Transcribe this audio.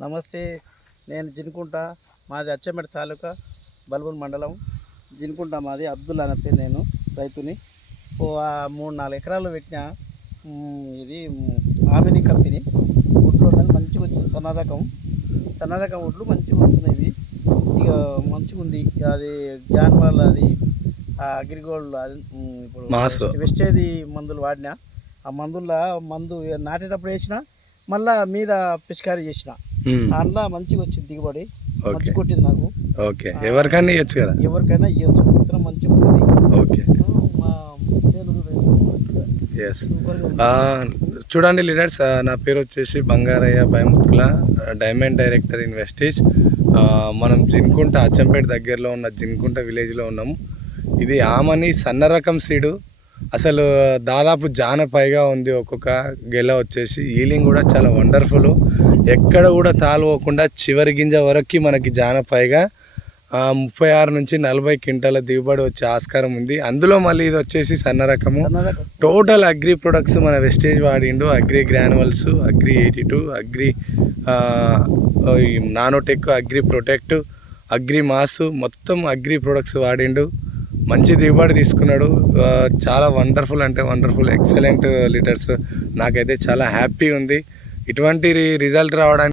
నమస్తే, నేను జినుకుంట, మాది అచ్చంపేట తాలూకా, బల్బూర్ మండలం. జినుకుంట మాది. అబ్దుల్ అనే పేరు. నేను రైతుని. 3-4 ఎకరాలు పెట్టిన. ఇది ఆమెని కంపెనీ ఒడ్లు ఉన్నది, మంచిగా వచ్చింది. సన్న రకం ఒడ్లు మంచిగా వస్తున్నాయి. ఇవి ఇక మంచిగా ఉంది. అది జాన్వాల్, అది అగ్రిగోల్డ్, అది ఇప్పుడు వెస్టేది మందులు వాడిన. ఆ మందు నాటేటప్పుడు వేసిన, మళ్ళా మీద పిచికారీ చేసిన. అందులో మంచిగా వచ్చింది దిగుబడి, మంచిగా కొట్టింది నాకు. ఓకే, ఎవరికైనా ఇవ్వచ్చు కదా? ఎవరికైనా ఇవ్వచ్చు. విత్తనం మంచిగా ఉంది. ఓకే, చూడండి లీడర్స్, నా పేరు వచ్చేసి Bangaraiah Bhayamuthula, diamond director in Vestige. మనం జినుకుంట, అచ్చంపేట దగ్గరలో ఉన్న జినుకుంట విలేజ్లో ఉన్నాము. ఇది ఆమని సన్న రకం సీడు. అసలు దాదాపు జాన పైగా ఉంది. ఒక్కొక్క గెల వచ్చేసి ఈలింగ్ కూడా చాలా వండర్ఫుల్. ఎక్కడ కూడా తాలుకోకుండా చివరి గింజ వరకు మనకి జాన పైగా 36 నుంచి 40 క్వింటాల దిగుబడి వచ్చే ఆస్కారం ఉంది. అందులో మళ్ళీ ఇది వచ్చేసి సన్న రకము. టోటల్ అగ్రి ప్రొడక్ట్స్ మన వెస్టేజ్ వాడిండు. Agri granules, agri 82, agri nanotech, agri protect, agri mass, మొత్తం అగ్రి ప్రొడక్ట్స్ వాడిండు. మంచి దిగుబడి తీసుకున్నాడు. చాలా వండర్ఫుల్, అంటే వండర్ఫుల్, ఎక్సలెంట్ లీడర్స్. నాకైతే చాలా హ్యాపీ ఉంది. ఇటువంటి రిజల్ట్ రావడానికి